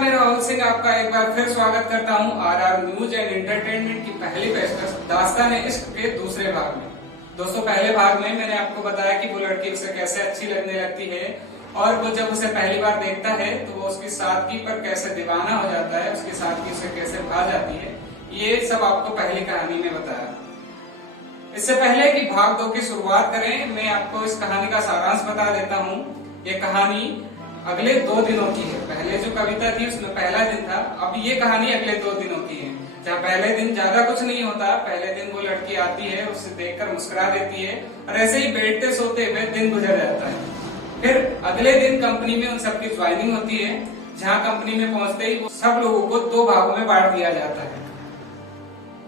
नमस्कार, मैं राहुल सिंह आपका एक बार फिर स्वागत करता हूं आरआर न्यूज एंड एंटरटेनमेंट की पहली पेशकश दास्तान-ए-इश्क के दूसरे भाग में। दोस्तों, पहले भाग में मैंने आपको बताया कि वो लड़की उसे कैसे अच्छी लगने लगती है और वो जब उसे पहली बार देखता है तो वो उसकी सादगी पर कैसे दीवाना हो जाता है, उसकी सादगी उसे कैसे भा जाती है। ये सब आपको पहली कहानी में बताया। इससे पहले कि भाग 2 की शुरुआत करें, मैं आपको इस कहानी का सारांश बता देता हूँ। ये कहानी अगले 2 दिनों की है। पहले जो कविता थी उसमें पहला दिन था, अब ये कहानी अगले 2 दिनों की है। जहाँ पहले दिन ज्यादा कुछ नहीं होता, पहले दिन वो लड़की आती है, उसे देखकर मुस्कुरा देती है और ऐसे ही बैठते सोते हुए दिन गुजर जाता है। फिर अगले दिन कंपनी में उन सबकी ज्वाइनिंग होती है, जहाँ कंपनी में पहुंचते ही वो सब लोगों को 2 भागों में बांट दिया जाता है।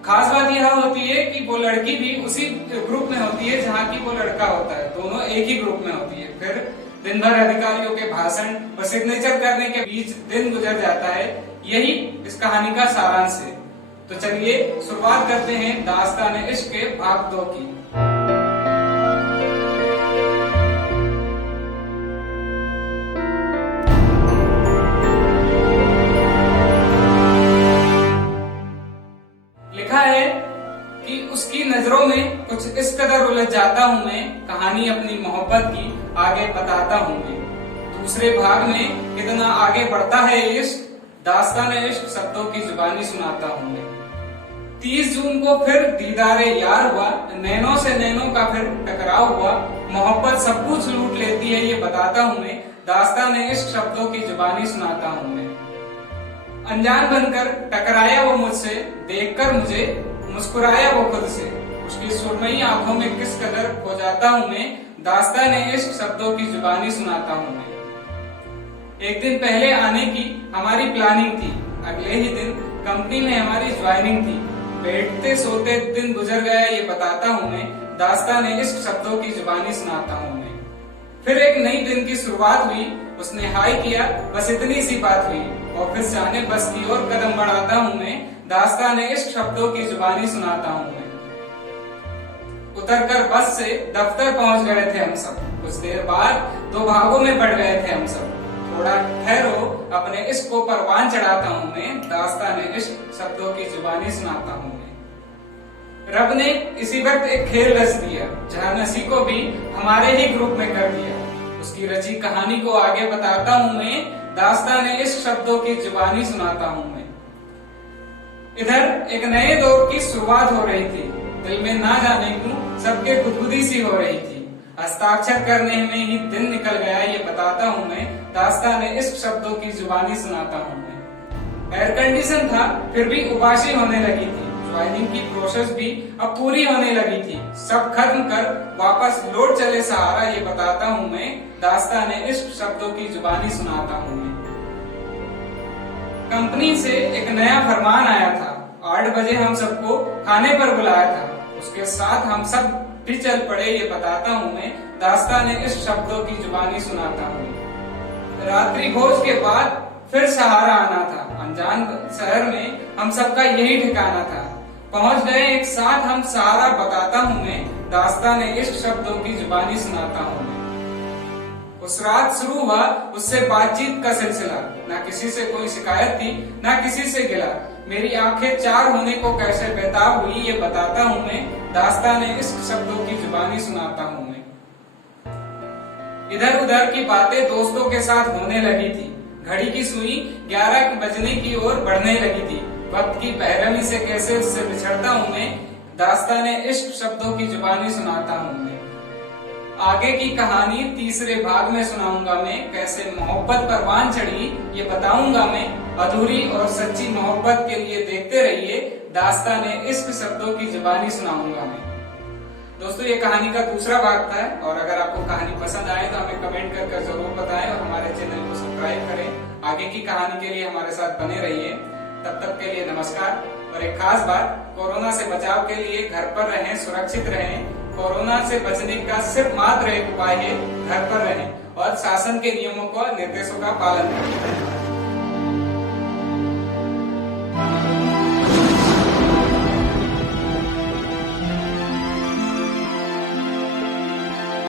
खास बात यह होती है कि वो लड़की भी उसी ग्रुप में होती है जहाँ की वो लड़का होता है, दोनों एक ही ग्रुप में होती है। फिर दिन भर अधिकारियों के भाषण और सिग्नेचर करने के बीच दिन गुजर जाता है। यही इस कहानी का सारांश है। तो चलिए शुरुआत करते हैं दास्तान-ए-इश्क के भाग 2 की। लिखा है कि उसकी नजरों में कुछ इस कदर उलझ जाता हूँ मैं, कहानी अपनी मोहब्बत की आगे बताता हूँ मैं। दूसरे भाग में कितना आगे बढ़ता है इश्क, दास्तान-ए-इश्क शब्दों की जुबानी सुनाता हूँ मैं। 30 जून को फिर दीदारे यार हुआ, नैनों से नैनों का फिर टकराव हुआ, मोहब्बत सब कुछ लूट लेती है ये बताता हूँ मैं, दास्तान-ए-इश्क शब्दों की जुबानी सुनाता हूँ मैं। अनजान बनकर टकराया वो मुझसे, देखकर मुझे मुस्कुराया वो खुद से, उसकी सुरमई आंखों में किस कदर खो जाता हूँ मैं, दास्तान-ए-इश्क शब्दों की जुबानी सुनाता हूँ मैं। एक दिन पहले आने की हमारी प्लानिंग थी, अगले ही दिन कंपनी में हमारी ज्वाइनिंग थी, बैठते सोते दिन गुजर गया ये बताता हूँ मैं, दास्तान-ए-इश्क शब्दों की जुबानी सुनाता हूँ मैं। फिर एक नई दिन की शुरुआत हुई, उसने हाय किया, बस इतनी सी बात हुई, ऑफिस जाने बस की ओर कदम बढ़ाता हूँ मैं, दास्तान-ए-इश्क शब्दों की जुबानी सुनाता हूँ मैं। उतरकर बस से दफ्तर पहुंच गए थे हम सब, कुछ देर बाद 2 भागों में बढ़ गए थे हम सब। थोड़ा ठहरो, अपने इश्क को परवान चढ़ाता हूँ मैं, दास्तान-ए-इश्क शब्दों की जुबानी सुनाता हूँ मैं। रब ने इसी वक्त एक खेल रच दिया, जहाँ नसी को भी हमारे ही ग्रुप में कर दिया, उसकी रची कहानी को आगे बताता हूँ मैं, दास्तान-ए-इश्क शब्दों की जुबानी सुनाता हूँ मैं। इधर एक नए दौर की शुरुआत हो रही थी, दिल में ना जाने क्यों सबके गुदगुदी सी हो रही थी, हस्ताक्षर करने में ही दिन निकल गया ये बताता हूँ मैं, दास्तान-ए-इश्क शब्दों की जुबानी सुनाता हूँ मैं। एयर कंडीशन था फिर भी उबाशी होने लगी थी, ज्वाइनिंग की प्रोसेस भी अब पूरी होने लगी थी, सब खत्म कर वापस लौट चले सहारा ये बताता हूँ मैं, दास्तान-ए-इश्क शब्दों की जुबानी सुनाता हूँ मैं। कंपनी से एक नया फरमान आया था, 8 बजे हम सबको खाने पर बुलाया था, उसके साथ हम सब भी चल पड़े ये बताता हूँ मैं, दास्तान-ए-इश्क शब्दों की जुबानी सुनाता हूँ। रात्रि भोज के बाद फिर सहारा आना था, अनजान शहर में हम सबका यही ठिकाना था, पहुंच गए एक साथ हम सहारा बताता हूँ मैं, दास्तान-ए-इश्क शब्दों की जुबानी सुनाता हूँ मैं। उस रात शुरू हुआ उससे बातचीत का सिलसिला, ना किसी से कोई शिकायत थी ना किसी से गिला, मेरी आंखें 4 होने को कैसे बेताब हुई ये बताता हूँ मैं, दास्तान-ए-इश्क शब्दों की जुबानी सुनाता हूँ मैं। इधर उधर की बातें दोस्तों के साथ होने लगी थी, घड़ी की सुई 11 बजने की ओर बढ़ने लगी थी, वक्त की बेरहमी से कैसे उससे बिछड़ता हूँ मैं, दास्तान-ए-इश्क शब्दों की जुबानी सुनाता हूँ मैं। आगे की कहानी तीसरे भाग में सुनाऊंगा मैं, कैसे मोहब्बत परवान चढ़ी ये बताऊंगा मैं, अधूरी और सच्ची मोहब्बत के लिए देखते रहिए, दास्तान-ए-इश्क शब्दों की जुबानी सुनाऊंगा मैं। दोस्तों, ये कहानी का दूसरा भाग था और अगर आपको कहानी पसंद आए तो हमें कमेंट कर जरूर बताएं और हमारे चैनल को सब्सक्राइब करें। आगे की कहानी के लिए हमारे साथ बने रहिए। तब तक के लिए नमस्कार। और एक खास बात, कोरोना से बचाव के लिए घर पर रहें, सुरक्षित रहें। कोरोना से बचने का सिर्फ मात्र एक उपाय है, घर पर रहें और शासन के नियमों को निर्देशों का पालन करें।